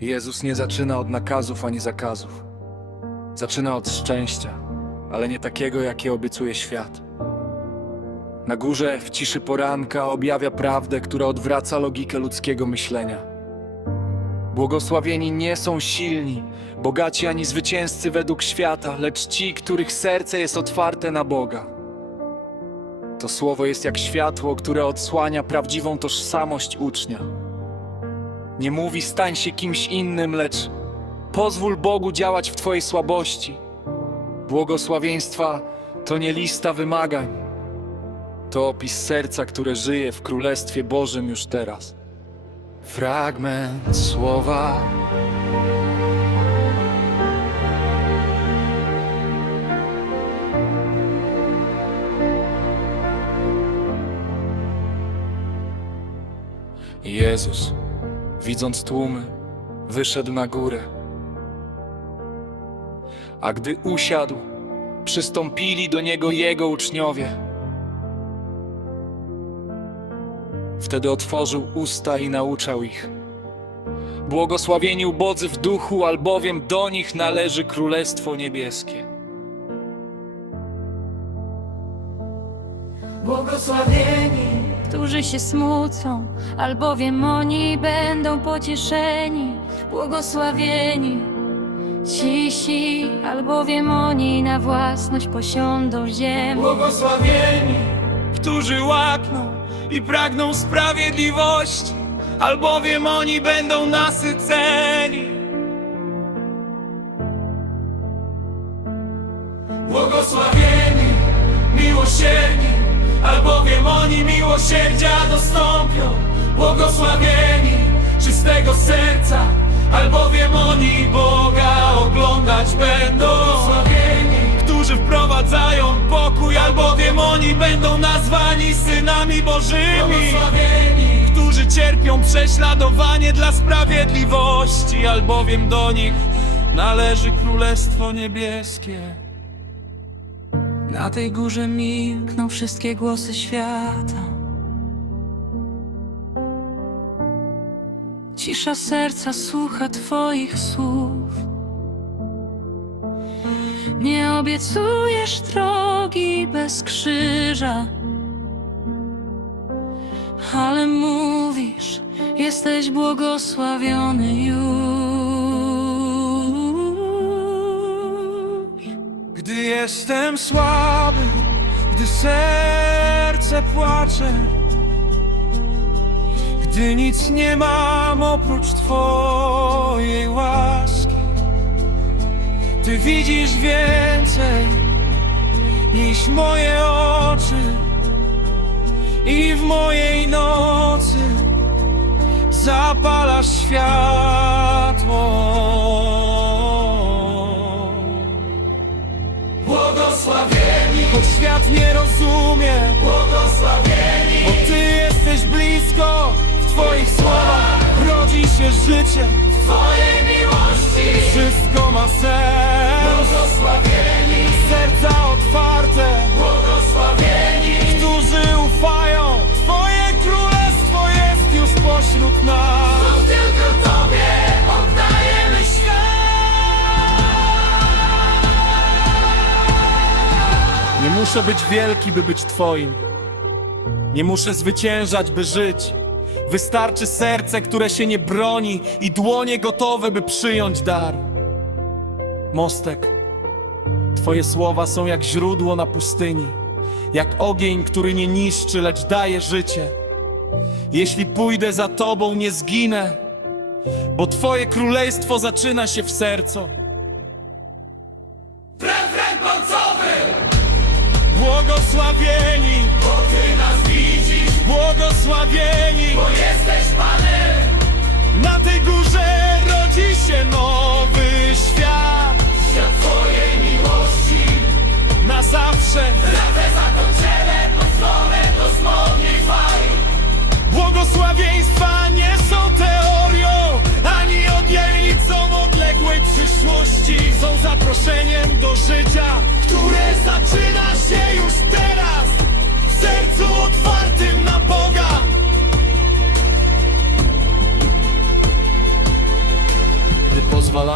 Jezus nie zaczyna od nakazów ani zakazów. Zaczyna od szczęścia, ale nie takiego, jakie obiecuje świat. Na górze, w ciszy poranka, objawia prawdę, która odwraca logikę ludzkiego myślenia. Błogosławieni nie są silni, bogaci ani zwycięzcy według świata, lecz ci, których serce jest otwarte na Boga. To słowo jest jak światło, które odsłania prawdziwą tożsamość ucznia. Nie mówi stań się kimś innym, lecz pozwól Bogu działać w Twojej słabości. Błogosławieństwa to nie lista wymagań. To opis serca, które żyje w Królestwie Bożym już teraz. Fragment słowa. Jezus, widząc tłumy, wyszedł na górę. A gdy usiadł, przystąpili do niego jego uczniowie. Wtedy otworzył usta i nauczał ich. Błogosławieni ubodzy w duchu, albowiem do nich należy Królestwo Niebieskie. Błogosławieni, którzy się smucą, albowiem oni będą pocieszeni. Błogosławieni, cisi, albowiem oni na własność posiądą ziemię. Błogosławieni, którzy łakną i pragną sprawiedliwości, albowiem oni będą nasyceni. Błogosławieni, miłosierni, albowiem oni miłosierdzia dostąpią. Błogosławieni, czystego serca, albowiem oni Boga oglądać będą. Błogosławieni, którzy wprowadzają pokój, albowiem oni będą nazwani synami Bożymi. Błogosławieni, którzy cierpią prześladowanie dla sprawiedliwości, albowiem do nich należy Królestwo Niebieskie. Na tej górze milkną wszystkie głosy świata. Cisza serca słucha Twoich słów. Nie obiecujesz drogi bez krzyża, ale mówisz, jesteś błogosławiony już. Gdy jestem słaby, gdy serce płacze, gdy nic nie mam oprócz Twojej łaski, Ty widzisz więcej niż moje oczy i w mojej nocy zapalasz światło. Błogosławieni, choć świat nie rozumie. Błogosławieni, bo Ty jesteś blisko. W Twoich słowach rodzi się życie. W Twojej miłości wszystko ma sens. Nie muszę być wielki, by być Twoim. Nie muszę zwyciężać, by żyć. Wystarczy serce, które się nie broni i dłonie gotowe, by przyjąć dar. Mostek, Twoje słowa są jak źródło na pustyni, jak ogień, który nie niszczy, lecz daje życie. Jeśli pójdę za Tobą, nie zginę, bo Twoje królestwo zaczyna się w sercu. Błogosławieni, bo Ty nas widzisz. Błogosławieni, bo jesteś Panem. Na tej górze rodzi się nowy świat. Świat Twojej miłości. Na zawsze. Radę zakończone, pozwolę do smutnej fali. Błogosławieństwa nie są teorią, ani obietnicą odległej przyszłości. Są zaproszeniem do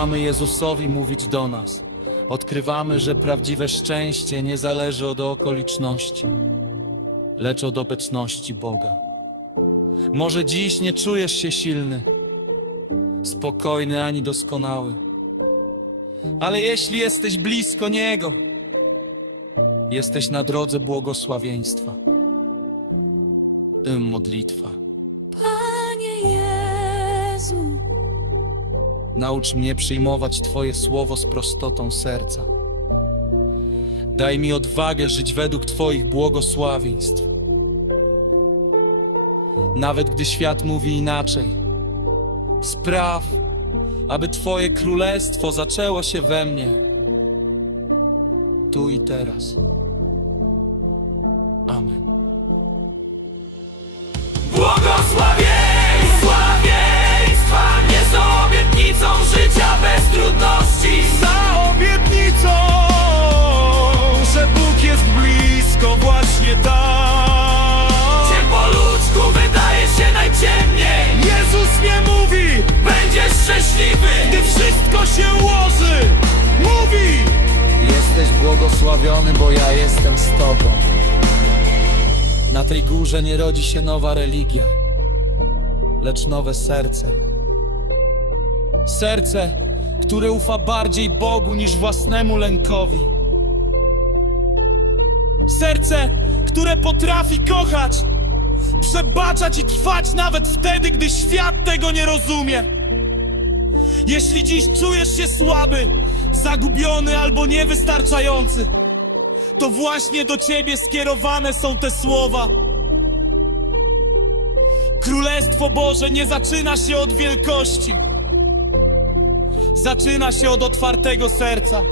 Pozwalamy Jezusowi mówić do nas. Odkrywamy, że prawdziwe szczęście nie zależy od okoliczności, lecz od obecności Boga. Może dziś nie czujesz się silny, spokojny ani doskonały, ale jeśli jesteś blisko Niego, jesteś na drodze błogosławieństwa. Tym modlitwa. Naucz mnie przyjmować Twoje słowo z prostotą serca. Daj mi odwagę żyć według Twoich błogosławieństw. Nawet gdy świat mówi inaczej, spraw, aby Twoje królestwo zaczęło się we mnie. Tu i teraz. Amen. Błogosławieństwa Za obietnicą, że Bóg jest blisko właśnie tam. Gdzie po ludzku wydaje się najciemniej Jezus nie mówi, Będziesz szczęśliwy gdy wszystko się ułoży. Mówi! Jesteś błogosławiony, bo ja jestem z Tobą. Na tej górze nie rodzi się nowa religia, lecz nowe serce. Serce, które ufa bardziej Bogu niż własnemu lękowi. Serce, które potrafi kochać, przebaczać i trwać nawet wtedy, gdy świat tego nie rozumie. Jeśli dziś czujesz się słaby, zagubiony albo niewystarczający, to właśnie do ciebie skierowane są te słowa. Królestwo Boże nie zaczyna się od wielkości. Zaczyna się od otwartego serca.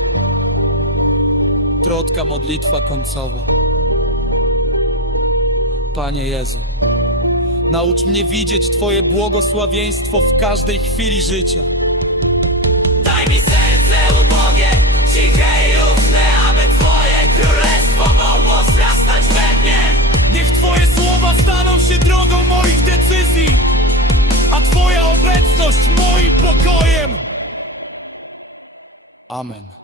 Trotka modlitwa końcowa. Panie Jezu, naucz mnie widzieć Twoje błogosławieństwo w każdej chwili życia. Amen.